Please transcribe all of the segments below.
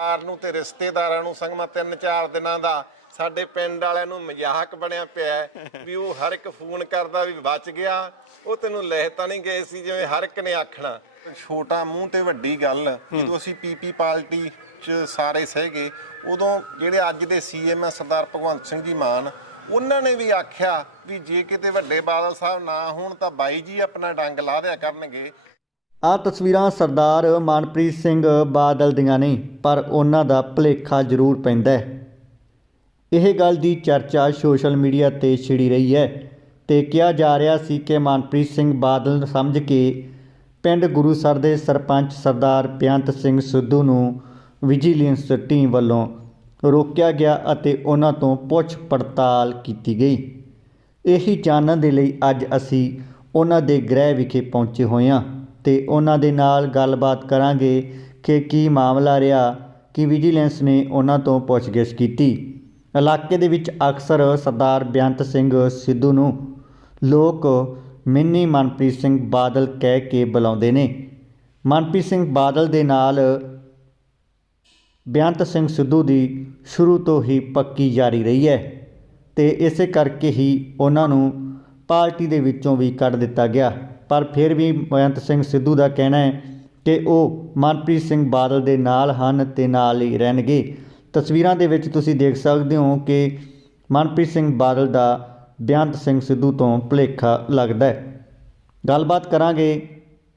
ਪਰਿਵਾਰ ਨੂੰ ਤੇ ਰਿਸ਼ਤੇਦਾਰਾਂ ਨੂੰ ਸੰਗਮਾ ਤਿੰਨ ਚਾਰ ਦਿਨਾਂ ਦਾ ਸਾਡੇ ਪਿੰਡ ਵਾਲਿਆਂ ਨੂੰ ਮਜ਼ਾਕ ਬਣਿਆ ਪਿਆ ਹੈ ਵੀ ਉਹ ਹਰ ਇੱਕ ਫੋਨ ਕਰਦਾ ਵੀ ਬਚ ਗਿਆ। ਉਹ ਤੈਨੂੰ ਲੈ ਤਾਂ ਨਹੀਂ ਗਏ ਸੀ ਜਿਵੇਂ ਹਰ ਇੱਕ ਨੇ ਆਖਣਾ। ਛੋਟਾ ਮੂੰਹ ਤੇ ਵੱਡੀ ਗੱਲ, ਜਦੋਂ ਅਸੀਂ ਪੀਪੀ ਪਾਰਟੀ ਚ ਸਾਰੇ ਸਹਿਗੇ ਉਦੋਂ ਜਿਹੜੇ ਅੱਜ ਦੇ ਸੀਐਮ ਆ ਸਰਦਾਰ ਭਗਵੰਤ ਸਿੰਘ ਜੀ ਮਾਨ, ਉਹਨਾਂ ਨੇ ਵੀ ਆਖਿਆ ਵੀ ਜੇ ਕਿਤੇ ਵੱਡੇ ਬਾਦਲ ਸਾਹਿਬ ਨਾ ਹੋਣ ਤਾਂ ਬਾਈ ਜੀ ਆਪਣਾ ਡੰਗ ਲਾ ਦਿਆ ਕਰਨਗੇ। ਆ ਤਸਵੀਰਾਂ ਸਰਦਾਰ ਮਨਪ੍ਰੀਤ ਸਿੰਘ ਬਾਦਲ ਦੀਆਂ ਨਹੀਂ ਪਰ ਉਹਨਾਂ ਦਾ ਭੁਲੇਖਾ ਜ਼ਰੂਰ ਪੈਂਦਾ ਹੈ। ਇਹ ਗੱਲ ਦੀ ਚਰਚਾ ਸੋਸ਼ਲ ਮੀਡੀਆ ਤੇ ਛਿੜੀ ਰਹੀ ਹੈ ਤੇ ਕਿਹਾ ਜਾ ਰਿਹਾ ਸੀ ਕਿ ਮਨਪ੍ਰੀਤ ਸਿੰਘ ਬਾਦਲ ਨੂੰ ਸਮਝ ਕੇ ਪਿੰਡ ਗੁਰੂਸਰ ਦੇ ਸਰਪੰਚ ਸਰਦਾਰ ਬੇਅੰਤ ਸਿੰਘ ਸਿੱਧੂ ਨੂੰ ਵਿਜੀਲੈਂਸ ਟੀਮ ਵੱਲੋਂ ਰੋਕਿਆ ਗਿਆ ਅਤੇ ਉਹਨਾਂ ਤੋਂ ਪੁੱਛ ਪੜਤਾਲ ਕੀਤੀ ਗਈ। ਇਹੀ ਜਾਣਨ ਦੇ ਲਈ ਅੱਜ ਅਸੀਂ ਉਹਨਾਂ ਦੇ ਗ੍ਰਹਿ ਵਿਖੇ ਪਹੁੰਚੇ ਹੋਏ ਹਾਂ। ਅਤੇ ਉਹਨਾਂ ਦੇ ਨਾਲ ਗੱਲਬਾਤ ਕਰਾਂਗੇ ਕਿ ਕੀ ਮਾਮਲਾ ਰਿਹਾ, ਕਿ ਵਿਜੀਲੈਂਸ ਨੇ ਉਹਨਾਂ ਤੋਂ ਪੁੱਛਗਿੱਛ ਕੀਤੀ। ਇਲਾਕੇ ਦੇ ਵਿੱਚ ਅਕਸਰ ਸਰਦਾਰ ਬੇਅੰਤ ਸਿੰਘ ਸਿੱਧੂ ਨੂੰ ਲੋਕ ਮਿੰਨੀ ਮਨਪ੍ਰੀਤ ਸਿੰਘ ਬਾਦਲ ਕਹਿ ਕੇ ਬੁਲਾਉਂਦੇ ਨੇ। ਮਨਪ੍ਰੀਤ ਸਿੰਘ ਬਾਦਲ ਦੇ ਨਾਲ ਬੇਅੰਤ ਸਿੰਘ ਸਿੱਧੂ ਦੀ ਸ਼ੁਰੂ ਤੋਂ ਹੀ ਪੱਕੀ ਜਾਰੀ ਰਹੀ ਹੈ ਤੇ ਇਸੇ ਕਰਕੇ ਹੀ ਉਹਨਾਂ ਨੂੰ ਪਾਰਟੀ ਦੇ ਵਿੱਚੋਂ ਵੀ ਕੱਢ ਦਿੱਤਾ ਗਿਆ। ਪਰ ਫਿਰ ਵੀ ਬੇਅੰਤ ਸਿੰਘ ਸਿੱਧੂ ਦਾ ਕਹਿਣਾ ਹੈ ਕਿ ਉਹ ਮਨਪ੍ਰੀਤ ਸਿੰਘ ਬਾਦਲ ਦੇ ਨਾਲ ਹਨ ਤੇ ਨਾਲ ਹੀ ਰਹਿਣਗੇ। ਤਸਵੀਰਾਂ ਦੇ ਵਿੱਚ ਤੁਸੀਂ ਦੇਖ ਸਕਦੇ ਹੋ ਕਿ ਮਨਪ੍ਰੀਤ ਸਿੰਘ ਬਾਦਲ ਦਾ ਬੇਅੰਤ ਸਿੰਘ ਸਿੱਧੂ ਤੋਂ ਭੁਲੇਖਾ ਲੱਗਦਾ ਹੈ। ਗੱਲਬਾਤ ਕਰਾਂਗੇ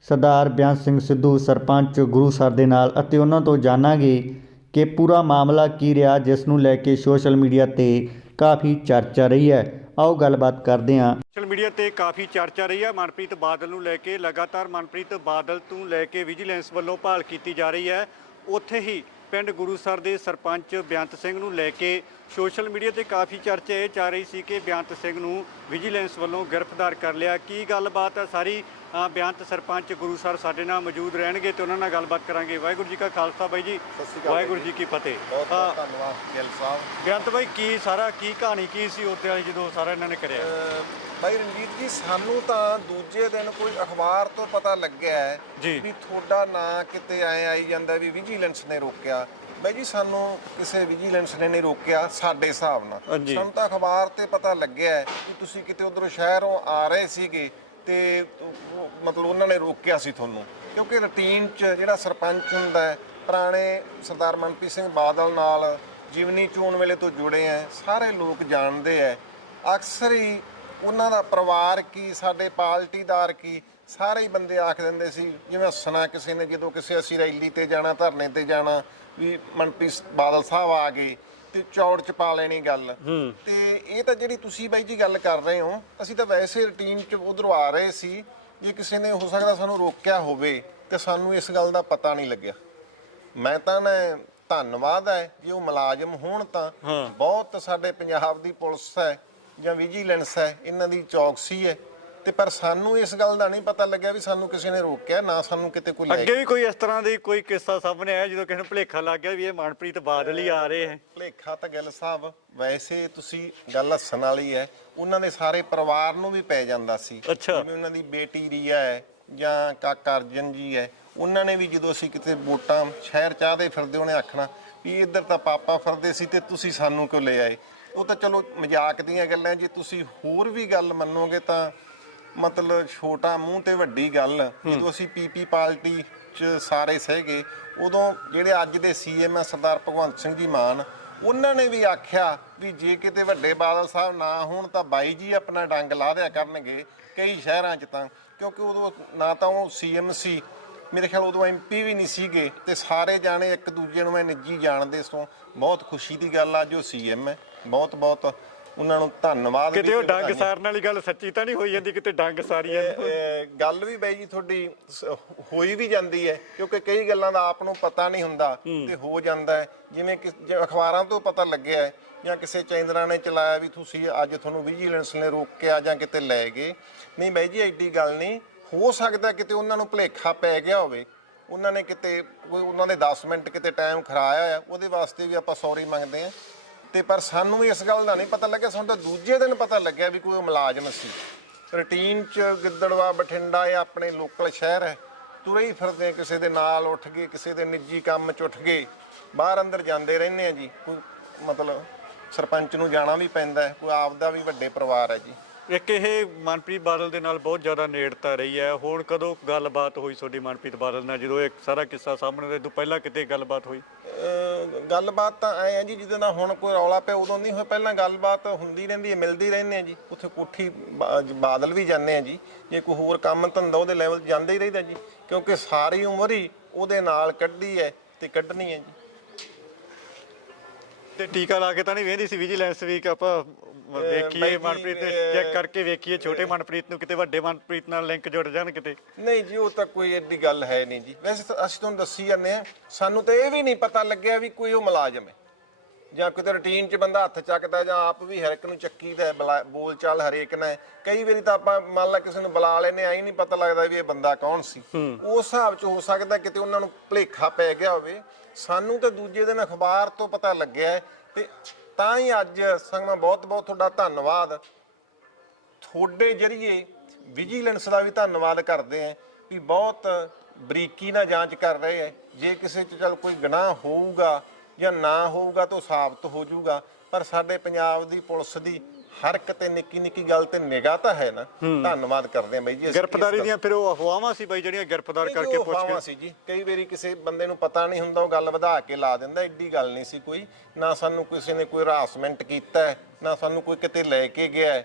ਸਰਦਾਰ ਬੇਅੰਤ ਸਿੰਘ ਸਿੱਧੂ, ਸਰਪੰਚ, ਗੁਰੂ ਸਰ ਦੇ ਨਾਲ ਅਤੇ ਉਹਨਾਂ ਤੋਂ ਜਾਣਾਂਗੇ ਕਿ ਪੂਰਾ ਮਾਮਲਾ ਕੀ ਰਿਹਾ, ਜਿਸ ਨੂੰ ਲੈ ਕੇ ਸੋਸ਼ਲ ਮੀਡੀਆ ਤੇ ਕਾਫੀ ਚਰਚਾ ਰਹੀ ਹੈ। ਆਓ ਗੱਲਬਾਤ ਕਰਦੇ ਹਾਂ। ਸੋਸ਼ਲ ਮੀਡੀਆ ਤੇ ਕਾਫੀ ਚਰਚਾ ਰਹੀ ਹੈ ਮਨਪ੍ਰੀਤ ਬਾਦਲ ਨੂੰ ਲੈ ਕੇ ਲਗਾਤਾਰ ਮਨਪ੍ਰੀਤ ਬਾਦਲ ਤੋਂ ਲੈ ਕੇ ਵਿਜੀਲੈਂਸ ਵੱਲੋਂ ਭਾਲ ਕੀਤੀ ਜਾ ਰਹੀ ਹੈ। ਉੱਥੇ ਹੀ ਪਿੰਡ ਗੁਰੂਸਰ ਦੇ ਸਰਪੰਚ ਬੇਅੰਤ ਸਿੰਘ ਨੂੰ ਲੈ ਕੇ ਸੋਸ਼ਲ ਮੀਡੀਆ ਤੇ ਕਾਫੀ ਚਰਚਾ ਇਹ ਚੱਲ ਰਹੀ ਸੀ ਕਿ ਬੇਅੰਤ ਸਿੰਘ ਨੂੰ ਵਿਜੀਲੈਂਸ ਵੱਲੋਂ ਗ੍ਰਿਫਤਾਰ ਕਰ ਲਿਆ। ਕੀ ਗੱਲਬਾਤ ਹੈ ਸਾਰੀ ਅ, ਬੇਅੰਤ ਸਰਪੰਚ ਗੁਰੂਸਰ ਸਾਡੇ ਨਾਲ ਮੌਜੂਦ ਰਹਿਣਗੇ ਤੇ ਉਹਨਾਂ ਨਾਲ ਗੱਲਬਾਤ ਕਰਾਂਗੇ। ਵਾਹਿਗੁਰੂ ਜੀ ਕਾ ਖਾਲਸਾ ਬਾਈ ਜੀ। ਸ਼੍ਰੀ ਵਾਹਿਗੁਰੂ ਜੀ ਕੀ ਫਤਿਹ। ਬਹੁਤ ਬਹੁਤ ਧੰਨਵਾਦ ਗਿੱਲ ਸਾਹਿਬ। ਬੇਅੰਤ ਬਾਈ ਕੀ ਸਾਰਾ ਕੀ ਕਹਾਣੀ ਕੀ ਸੀ ਉੱਤੇ ਵਾਲੀ ਜਦੋਂ ਸਾਰਾ ਇਹਨਾਂ ਨੇ ਕਰਿਆ? ਬਾਈ ਰਣਜੀਤ ਜੀ ਸਾਨੂੰ ਤਾਂ ਦੂਜੇ ਦਿਨ ਕੋਈ ਅਖਬਾਰ ਤੋਂ ਪਤਾ ਲੱਗਿਆ ਹੈ। ਵੀ ਤੁਹਾਡਾ ਨਾਂ ਕਿਤੇ ਐ ਆਈ ਜਾਂਦਾ ਵੀ ਵਿਜੀਲੈਂਸ ਨੇ ਰੋਕਿਆ। ਬਾਈ ਜੀ ਸਾਨੂੰ ਕਿਸੇ ਵਿਜੀਲੈਂਸ ਨੇ ਨਹੀਂ ਰੋਕਿਆ ਸਾਡੇ ਹਿਸਾਬ ਨਾਲ। ਹਾਂਜੀ। ਸਾਨੂੰ ਤਾਂ ਅਖਬਾਰ ਤੇ ਪਤਾ ਲੱਗਿਆ ਹੈ ਕਿ ਤੁਸੀਂ ਕਿਤੇ ਉਧਰੋਂ ਸ਼ਹਿਰੋਂ ਆ ਰਹੇ ਸੀਗੇ ਤੇ ਉਹ- ਮਤਲਬ ਉਹਨਾਂ ਨੇ ਰੋਕਿਆ ਸੀ ਤੁਹਾਨੂੰ। ਕਿਉਂਕਿ ਰੂਟੀਨ 'ਚ ਜਿਹੜਾ ਸਰਪੰਚ ਹੁੰਦਾ ਹੈ ਪੁਰਾਣੇ ਸਰਦਾਰ ਮਨਪ੍ਰੀਤ ਸਿੰਘ ਬਾਦਲ ਨਾਲ ਜੀਵਨੀ ਚੋਣ ਵੇਲੇ ਤੋਂ ਜੁੜੇ ਆ ਸਾਰੇ ਲੋਕ ਜਾਣਦੇ ਆ ਅਕਸਰ ਹੀ ਉਹਨਾਂ ਦਾ ਪਰਿਵਾਰ ਕੀ ਸਾਡੇ ਪਾਰਟੀਦਾਰ ਕੀ ਸਾਰੇ ਹੀ ਬੰਦੇ ਆਖ ਦਿੰਦੇ ਸੀ ਜਿਵੇਂ ਹੱਸਣਾ ਕਿਸੇ ਨੇ ਜਦੋਂ ਕਿਸੇ ਅਸੀਂ ਰੈਲੀ ਤੇ ਜਾਣਾ ਧਰਨੇ ਤੇ ਜਾਣਾ ਵੀ ਮਨਪ੍ਰੀਤ ਬਾਦਲ ਸਾਹਿਬ ਆ ਗਏ ਤੇ ਚੌੜ ਚ ਪਾ ਲੈਣੀ ਗੱਲ। ਤੇ ਇਹ ਤਾਂ ਜਿਹੜੀ ਤੁਸੀਂ ਬਾਈ ਜੀ ਗੱਲ ਕਰ ਰਹੇ ਹੋ ਅਸੀਂ ਤਾਂ ਵੈਸੇ ਰੁਟੀਨ ਚ ਉਧਰੋਂ ਆ ਰਹੇ ਸੀ ਜੇ ਕਿਸੇ ਨੇ ਹੋ ਸਕਦਾ ਸਾਨੂੰ ਰੋਕਿਆ ਹੋਵੇ ਤੇ ਸਾਨੂੰ ਇਸ ਗੱਲ ਦਾ ਪਤਾ ਨਹੀਂ ਲੱਗਿਆ। ਮੈਂ ਤਾਂ ਨਾ ਧੰਨਵਾਦ ਹੈ ਜੇ ਉਹ ਮੁਲਾਜ਼ਮ ਹੋਣ ਤਾਂ। ਬਹੁਤ ਸਾਡੇ ਪੰਜਾਬ ਦੀ ਪੁਲਿਸ ਹੈ ਜਾਂ ਵਿਜੀਲੈਂਸ ਹੈ ਇਹਨਾਂ ਦੀ ਚੌਕਸੀ ਹੈ। ਤੇ ਪਰ ਸਾਨੂੰ ਇਸ ਗੱਲ ਦਾ ਨਹੀਂ ਪਤਾ ਲੱਗਿਆ ਵੀ ਸਾਨੂੰ ਕਿਸੇ ਨੇ ਰੋਕਿਆ ਨਾ ਸਾਨੂੰ ਕਿਤੇ ਕੋਈ ਲੈ ਅੱਗੇ ਵੀ ਕੋਈ ਇਸ ਤਰ੍ਹਾਂ ਦੀ ਕੋਈ ਕਿੱਸਾ ਸਾਹਮਣੇ ਆਇਆ ਜਦੋਂ ਕਿਸੇ ਨੂੰ ਭੁਲੇਖਾ ਲੱਗ ਗਿਆ ਵੀ ਇਹ ਮਨਪ੍ਰੀਤ ਬਾਦਲ ਹੀ ਆ ਰਹੇ ਹੈ? ਭਲੇਖਾ ਤਾਂ ਗਿੱਲ ਸਾਹਿਬ ਵੈਸੇ ਤੁਸੀਂ ਗੱਲ ਹੱਸਣ ਵਾਲੀ ਹੈ ਉਹਨਾਂ ਦੇ ਸਾਰੇ ਪਰਿਵਾਰ ਨੂੰ ਵੀ ਪੈ ਜਾਂਦਾ ਸੀ। ਜਿਵੇਂ ਉਹਨਾਂ ਦੀ ਬੇਟੀ ਰੀਆ ਹੈ ਜਾਂ ਕਾਕਾ ਅਰਜਨ ਜੀ ਹੈ ਉਹਨਾਂ ਨੇ ਵੀ ਜਦੋਂ ਅਸੀਂ ਕਿਤੇ ਵੋਟਾਂ ਸ਼ਹਿਰ ਚਾਹਦੇ ਫਿਰਦੇ ਉਹਨੇ ਆਖਣਾ ਵੀ ਇੱਧਰ ਤਾਂ ਪਾਪਾ ਫਿਰਦੇ ਸੀ ਤੇ ਤੁਸੀਂ ਸਾਨੂੰ ਕਿਉਂ ਲੈ ਆਏ? ਉਹ ਤਾਂ ਚਲੋ ਮਜ਼ਾਕ ਦੀਆਂ ਗੱਲਾਂ ਜੇ ਤੁਸੀਂ ਹੋਰ ਵੀ ਗੱਲ ਮੰਨੋਗੇ ਤਾਂ ਮਤਲਬ ਛੋਟਾ ਮੂੰਹ ਤੇ ਵੱਡੀ ਗੱਲ, ਜਦੋਂ ਅਸੀਂ ਪੀਪੀ ਪਾਰਟੀ ਚ ਸਾਰੇ ਸਹਿਗੇ ਉਦੋਂ ਜਿਹੜੇ ਅੱਜ ਦੇ ਸੀਐਮ ਆ ਸਰਦਾਰ ਭਗਵੰਤ ਸਿੰਘ ਜੀ ਮਾਨ, ਉਹਨਾਂ ਨੇ ਵੀ ਆਖਿਆ ਵੀ ਜੇ ਕਿਤੇ ਵੱਡੇ ਬਾਦਲ ਸਾਹਿਬ ਨਾ ਹੋਣ ਤਾਂ ਬਾਈ ਜੀ ਆਪਣਾ ਡੰਗ ਲਾ ਦਿਆ ਕਰਨਗੇ ਕਈ ਸ਼ਹਿਰਾਂ 'ਚ ਤਾਂ, ਕਿਉਂਕਿ ਉਦੋਂ ਨਾ ਤਾਂ ਉਹ ਸੀਐਮ ਸੀ, ਮੇਰੇ ਖਿਆਲ ਉਦੋਂ ਐਮਪੀ ਵੀ ਨਹੀਂ ਸੀਗੇ, ਤੇ ਸਾਰੇ ਜਾਣੇ ਇੱਕ ਦੂਜੇ ਨੂੰ ਮੈਂ ਨਿੱਜੀ ਜਾਣਦੇ ਸੋ ਬਹੁਤ ਖੁਸ਼ੀ ਦੀ ਗੱਲ ਆ ਜੋ ਸੀਐਮ ਹੈ ਬਹੁਤ ਬਹੁਤ ਉਹਨਾਂ ਨੂੰ ਧੰਨਵਾਦ ਵੀ ਕਿਤੇ ਉਹ ਡੰਗ। ਸਾਰਨ ਵਾਲੀ ਗੱਲ ਸੱਚੀ ਤਾਂ ਨਹੀਂ ਹੋਈ ਜਾਂਦੀ ਕਿਤੇ ਡੰਗ ਸਾਰੀ ਹੈ ਗੱਲ ਵੀ ਬਾਈ ਜੀ ਤੁਹਾਡੀ ਹੋਈ ਵੀ ਜਾਂਦੀ ਹੈ ਕਿਉਂਕਿ ਕਈ ਗੱਲਾਂ ਦਾ ਆਪ ਨੂੰ ਪਤਾ ਨਹੀਂ ਹੁੰਦਾ ਤੇ ਹੋ ਜਾਂਦਾ ਹੈ। ਜਿਵੇਂ ਕਿ ਅਖਬਾਰਾਂ ਤੋਂ ਪਤਾ ਲੱਗਿਆ ਹੈ ਜਾਂ ਕਿਸੇ ਚੈਨਲਾਂ ਨੇ ਚਲਾਇਆ ਵੀ ਤੁਸੀਂ ਅੱਜ ਤੁਹਾਨੂੰ ਵਿਜੀਲੈਂਸ ਨੇ ਰੋਕਿਆ ਜਾਂ ਕਿਤੇ ਲੈ ਗਏ। ਨਹੀਂ ਬਾਈ ਜੀ ਐਡੀ ਗੱਲ ਨਹੀਂ। ਹੋ ਸਕਦਾ ਕਿਤੇ ਉਹਨਾਂ ਨੂੰ ਭੁਲੇਖਾ ਪੈ ਗਿਆ ਹੋਵੇ। ਉਹਨਾਂ ਨੇ ਕਿਤੇ ਕੋਈ ਉਹਨਾਂ ਦੇ 10 ਮਿੰਟ ਕਿਤੇ ਟਾਈਮ ਖਰਾਇਆ ਆ ਉਹਦੇ ਵਾਸਤੇ ਵੀ ਆਪਾਂ ਸੌਰੀ ਮੰਗਦੇ ਆ ਤੇ ਪਰ ਸਾਨੂੰ ਇਸ ਗੱਲ ਦਾ ਨਹੀਂ ਪਤਾ ਲੱਗਿਆ। ਸਾਨੂੰ ਤਾਂ ਦੂਜੇ ਦਿਨ ਪਤਾ ਲੱਗਿਆ ਵੀ ਕੋਈ ਮੁਲਾਜ਼ਮ ਸੀ। ਰੂਟੀਨ ਚ ਗਿੱਦੜਵਾ ਬਠਿੰਡਾ ਇਹ ਆਪਣੇ ਲੋਕਲ ਸ਼ਹਿਰ ਹੈ। ਤੁਰੇ ਹੀ ਫਿਰਦੇ ਆ, ਕਿਸੇ ਦੇ ਨਾਲ ਉੱਠ ਗਏ ਕਿਸੇ ਦੇ ਨਿੱਜੀ ਕੰਮ ਚ ਉੱਠ ਗਏ। ਬਾਹਰ ਅੰਦਰ ਜਾਂਦੇ ਰਹਿੰਦੇ ਆ ਜੀ। ਕੋਈ ਮਤਲਬ ਸਰਪੰਚ ਨੂੰ ਜਾਣਾ ਵੀ ਪੈਂਦਾ ਕੋਈ ਆਪ ਦਾ ਵੀ ਵੱਡੇ ਪਰਿਵਾਰ ਹੈ ਜੀ। ਇੱਕ ਇਹ ਮਨਪ੍ਰੀਤ ਬਾਦਲ ਦੇ ਨਾਲ ਬਹੁਤ ਜ਼ਿਆਦਾ ਨੇੜਤਾ ਰਹੀ ਹੈ। ਹੋਰ ਕਦੋਂ ਗੱਲਬਾਤ ਹੋਈ ਤੁਹਾਡੀ ਮਨਪ੍ਰੀਤ ਬਾਦਲ ਨਾਲ, ਜਦੋਂ ਇਹ ਸਾਰਾ ਕਿੱਸਾ ਸਾਹਮਣੇ ਦੇ ਤੋਂ ਪਹਿਲਾਂ ਕਿਤੇ ਗੱਲਬਾਤ ਹੋਈ? ਗੱਲਬਾਤ ਤਾਂ ਐ ਆ ਜੀ, ਜਿਹਦੇ ਨਾਲ ਹੁਣ ਕੋਈ ਰੌਲਾ ਪਿਆ, ਉਦੋਂ ਨਹੀਂ ਹੋਇਆ ਪਹਿਲਾਂ ਗੱਲਬਾਤ ਹੁੰਦੀ ਰਹਿੰਦੀ ਹੈ, ਮਿਲਦੀ ਰਹਿੰਦੇ ਆ ਜੀ। ਉੱਥੇ ਕੋਠੀ ਬਾਦਲ ਵੀ ਜਾਂਦੇ ਆ ਜੀ। ਜੇ ਕੋਈ ਹੋਰ ਕੰਮ ਧੰਦਾ ਉਹਦੇ ਲੈਵਲ ਜਾਂਦੇ ਹੀ ਰਹਿੰਦਾ ਜੀ। ਕਿਉਂਕਿ ਸਾਰੀ ਉਮਰ ਹੀ ਉਹਦੇ ਨਾਲ ਕੱਢੀ ਹੈ ਤੇ ਕੱਢਣੀ ਹੈ ਜੀ। ਤੇ ਟੀਕਾ ਲਾ ਕੇ ਤਾਂ ਨਹੀਂ ਵੇਂਦੀ ਸੀ ਵਿਜੀਲੈਂਸ ਵੀ ਕਿ ਆਪਾਂ ਵੇਖੀਏ ਮਨਪ੍ਰੀਤ ਤੇ ਅਹ, ਚੈੱਕ ਕਰਕੇ ਵੇਖੀਏ ਛੋਟੇ ਮਨਪ੍ਰੀਤ ਨੂੰ ਕਿਤੇ ਵੱਡੇ ਮਨਪ੍ਰੀਤ ਨਾਲ ਲਿੰਕ ਜੁੜ ਜਾਣ ਕਿਤੇ। ਨਹੀਂ ਜੀ ਉਹ ਤਾਂ ਕੋਈ ਐਡੀ ਗੱਲ ਹੈ ਨਹੀਂ ਜੀ। ਵੈਸੇ ਅਸੀਂ ਤੁਹਾਨੂੰ ਦੱਸੀ ਜਾਂਦੇ ਆ ਸਾਨੂੰ ਤਾਂ ਇਹ ਵੀ ਨਹੀਂ ਪਤਾ ਲੱਗਿਆ ਵੀ ਕੋਈ ਉਹ ਮੁਲਾਜ਼ਮ ਹੈ। ਜਾਂ ਕਿਤੇ ਰੁਟੀਨ 'ਚ ਬੰਦਾ ਹੱਥ ਚੱਕਦਾ ਜਾਂ ਆਪ ਵੀ ਹਰ ਇੱਕ ਨੂੰ ਚੱਕੀਦਾ ਹੈ, ਬੁਲਾ- ਚਾਲ ਹਰੇਕ ਨਾਲ। ਕਈ ਵਾਰੀ ਤਾਂ ਆਪਾਂ ਮੰਨ ਲਾ ਕਿਸੇ ਨੂੰ ਬੁਲਾ ਲੈਨੇ ਆਈ ਨਹੀਂ ਪਤਾ ਲੱਗਦਾ ਵੀ ਇਹ ਬੰਦਾ ਕੌਣ ਸੀ। ਉਸ ਹਿਸਾਬ 'ਚ ਹੋ ਸਕਦਾ ਕਿਤੇ ਉਹਨਾਂ ਨੂੰ ਭੁਲੇਖਾ ਪੈ ਗਿਆ ਹੋਵੇ। ਸਾਨੂੰ ਤਾਂ ਦੂਜੇ ਦਿਨ ਅਖਬਾਰ ਤੋਂ ਪਤਾ ਲੱਗਿਆ ਤੇ ਤਾਂ ਹੀ ਅੱਜ ਸੰਗਮਾ ਬਹੁਤ ਬਹੁਤ ਤੁਹਾਡਾ ਧੰਨਵਾਦ। ਤੁਹਾਡੇ ਜਰੀਏ ਵਿਜੀਲੈਂਸ ਦਾ ਵੀ ਧੰਨਵਾਦ ਕਰਦੇ ਆਂ ਵੀ ਬਹੁਤ ਬਰੀਕੀ ਨਾਲ ਜਾਂਚ ਕਰ ਰਹੇ ਹੈ। ਜੇ ਕਿਸੇ 'ਚ ਚੱਲ ਕੋਈ ਗੁਨਾਹ ਹੋਊਗਾ ਜਾਂ ਨਾ ਹੋਊਗਾ ਤਾਂ ਸਾਬਤ ਹੋ ਜਾਊਗਾ। ਪਰ ਸਾਡੇ ਪੰਜਾਬ ਦੀ ਪੁਲਿਸ ਦੀ ਹਰ ਇੱਕ ਤੇ ਨਿੱਕੀ ਨਿੱਕੀ ਗੱਲ ਤੇ ਨਿਗਾਹ ਤਾਂ ਹੈ ਨਾ। ਧੰਨਵਾਦ ਕਰਦੇ ਆਂ ਬਾਈ ਜੀ ਗ੍ਰਿਫਤਾਰੀ ਦੀਆਂ ਫਿਰ ਉਹ ਅਫਵਾਹਾਂ ਸੀ ਬਾਈ ਜਿਹੜੀਆਂ ਗ੍ਰਿਫਤਾਰ ਕਰਕੇ ਪੁੱਛ ਕੇ ਸੀ ਜੀ। ਕਈ ਵਾਰੀ ਕਿਸੇ ਬੰਦੇ ਨੂੰ ਪਤਾ ਨਹੀਂ ਹੁੰਦਾ ਉਹ ਗੱਲ ਵਧਾ ਕੇ ਲਾ ਦਿੰਦਾ ਐਡੀ ਗੱਲ ਨਹੀਂ ਸੀ ਕੋਈ। ਨਾ ਸਾਨੂੰ ਕਿਸੇ ਨੇ ਕੋਈ ਹਰਾਸਮੈਂਟ ਕੀਤਾ ਨਾ ਸਾਨੂੰ ਕੋਈ ਕਿਤੇ ਲੈ ਕੇ ਗਿਆ।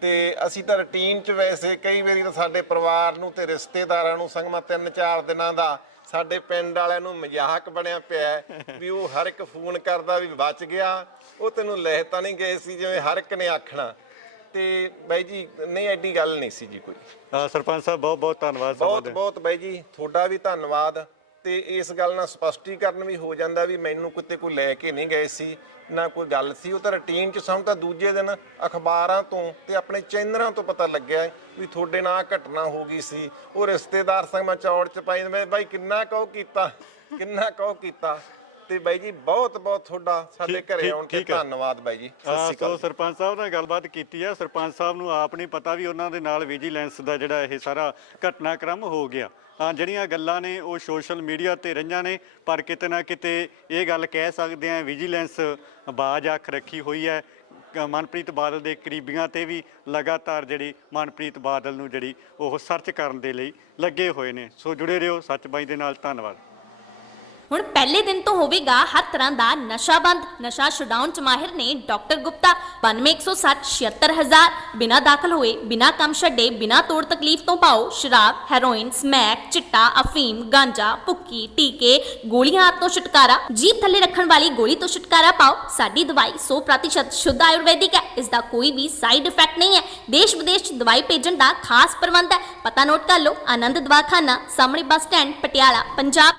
ਤੇ ਅਸੀਂ ਤਾਂ ਰੁਟੀਨ 'ਚ ਵੈਸੇ ਕਈ ਵਾਰੀ ਤਾਂ ਸਾਡੇ ਪਰਿਵਾਰ ਨੂੰ ਤੇ ਰਿਸ਼ਤੇਦਾਰਾਂ ਨੂੰ ਸੰਗਮਾ ਤਿੰਨ ਚਾਰ ਦਿਨਾਂ ਦਾ ਸਾਡੇ ਪਿੰਡ ਵਾਲਿਆਂ ਨੂੰ ਮਜ਼ਾਕ ਬਣਿਆ ਪਿਆ ਹੈ ਵੀ ਉਹ ਹਰ ਇੱਕ ਫੋਨ ਕਰਦਾ ਵੀ ਬਚ ਗਿਆ ਉਹ ਤੈਨੂੰ ਲੈ ਤਾਂ ਨਹੀਂ ਗਏ ਸੀ ਜਿਵੇਂ ਹਰ ਇੱਕ ਨੇ ਆਖਣਾ। ਤੇ ਬਾਈ ਜੀ ਨਹੀਂ ਐਡੀ ਗੱਲ ਨਹੀਂ ਸੀ ਜੀ ਕੋਈ। ਸਰਪੰਚ ਸਾਹਿਬ ਬਹੁਤ ਬਹੁਤ ਧੰਨਵਾਦ ਬਹੁਤ ਬਹੁਤ ਬਾਈ ਜੀ ਤੁਹਾਡਾ ਵੀ ਧੰਨਵਾਦ। ਤੇ ਇਸ ਗੱਲ ਨਾਲ ਸਪਸ਼ਟੀਕਰਨ ਵੀ ਹੋ ਜਾਂਦਾ ਵੀ ਮੈਨੂੰ ਕਿਤੇ ਕੋਈ ਲੈ ਕੇ ਨਹੀਂ ਗਏ ਸੀ ਨਾ ਕੋਈ ਗੱਲ ਸੀ। ਉਹ ਤਾਂ ਰੁਟੀਨ ਚ ਸਾਨੂੰ ਤਾਂ ਦੂਜੇ ਦਿਨ ਅਖਬਾਰਾਂ ਤੋਂ ਤੇ ਆਪਣੇ ਚੈਨਲਾਂ ਤੋਂ ਪਤਾ ਲੱਗਿਆ ਵੀ ਤੁਹਾਡੇ ਨਾਲ ਘਟਨਾ ਹੋ ਗਈ ਸੀ। ਉਹ ਰਿਸ਼ਤੇਦਾਰ ਸੰਗ ਮੈਂ ਚੌੜ ਚ ਪਾਈ ਮੈਂ ਬਾਈ ਕਿੰਨਾ ਕਹੋ ਕੀਤਾ ਕਿੰਨਾ ਕਹੋ ਕੀਤਾ। ਤੇ ਬਾਈ ਜੀ ਬਹੁਤ ਬਹੁਤ ਤੁਹਾਡਾ ਸਾਡੇ ਘਰੇ ਆਉਣ ਤੇ। ਧੰਨਵਾਦ ਬਾਈ ਜੀ। ਸਤਿ ਸ਼੍ਰੀ ਅਕਾਲ ਸਰਪੰਚ ਸਾਹਿਬ ਨਾਲ ਗੱਲਬਾਤ ਕੀਤੀ ਹੈ। ਸਰਪੰਚ ਸਾਹਿਬ ਨੂੰ ਆਪ ਨਹੀਂ ਪਤਾ ਵੀ ਉਹਨਾਂ ਦੇ ਨਾਲ ਵਿਜੀਲੈਂਸ ਦਾ ਜਿਹੜਾ ਇਹ ਸਾਰਾ ਘਟਨਾਕ੍ਰਮ ਹੋ ਗਿਆ। ਜਿਹੜੀਆਂ ਗੱਲਾਂ ਨੇ ਉਹ ਸੋਸ਼ਲ ਮੀਡੀਆ ਤੇ ਰਹੀਆਂ ਨੇ, ਪਰ ਕਿਤੇ ਨਾ ਕਿਤੇ ਇਹ ਗੱਲ ਕਹਿ ਸਕਦੇ ਆ ਵਿਜੀਲੈਂਸ ਬਾਜ ਅੱਖ ਰੱਖੀ ਹੋਈ ਹੈ। ਮਨਪ੍ਰੀਤ ਬਾਦਲ ਦੇ ਕਰੀਬੀਆਂ ਤੇ ਵੀ ਲਗਾਤਾਰ ਜਿਹੜੀ ਮਨਪ੍ਰੀਤ ਬਾਦਲ ਨੂੰ ਜਿਹੜੀ ਉਹ ਸਰਚ ਕਰਨ ਦੇ ਲਈ ਲੱਗੇ ਹੋਏ ਨੇ। ਸੋ ਜੁੜੇ ਰਹੋ, ਸੱਚ ਬਾਈ ਦੇ ਨਾਲ, ਧੰਨਵਾਦ। ਹੁਣ ਪਹਿਲੇ ਦਿਨ ਤੋਂ ਹੋਵੇਗਾ ਹਰ ਤਰ੍ਹਾਂ ਦਾ ਨਸ਼ਾ ਬੰਦ ਨਸ਼ਾ ਛੁਡਾਉਣ ਚ ਮਾਹਿਰ ਨੇ ਡਾਕਟਰ ਗੁਪਤਾ 9160 76000 ਬਿਨਾ ਦਾਖਲ ਹੋਏ, ਬਿਨਾ ਕੰਮ ਛੱਡੇ, ਬਿਨਾ ਤੋੜ ਤਕਲੀਫ ਤੋਂ ਪਾਓ ਸ਼ਰਾਬ, ਹੈਰੋਇਨ, ਸਮੈਕ, ਚਿੱਟਾ, ਅਫੀਮ, ਗਾਂਜਾ, ਭੁੱਕੀ, ਟੀਕੇ, ਗੋਲੀਆਂ ਤੋਂ ਛੁਟਕਾਰਾ, ਜੀਭ ਥੱਲੇ ਰੱਖਣ ਵਾਲੀ ਗੋਲੀ ਤੋਂ ਛੁਟਕਾਰਾ ਪਾਓ, ਸਾਡੀ ਦਵਾਈ 100% ਸ਼ੁੱਧ ਆਯੁਰਵੈਦਿਕ ਹੈ, ਇਸ ਦਾ ਕੋਈ ਵੀ ਸਾਈਡ ਇਫੈਕਟ ਨਹੀਂ ਹੈ, ਦੇਸ਼ ਵਿਦੇਸ਼ ਚ ਦਵਾਈ ਭੇਜਣ ਦਾ ਖਾਸ ਪ੍ਰਬੰਧ ਹੈ, ਪਤਾ ਨੋਟ ਕਰ ਲਓ, ਆਨੰਦ ਦਵਾਖਾਨਾ, ਸਾਹਮਣੇ ਬੱਸ ਸਟੈਂਡ, ਪਟਿਆਲਾ, ਪੰਜਾਬ।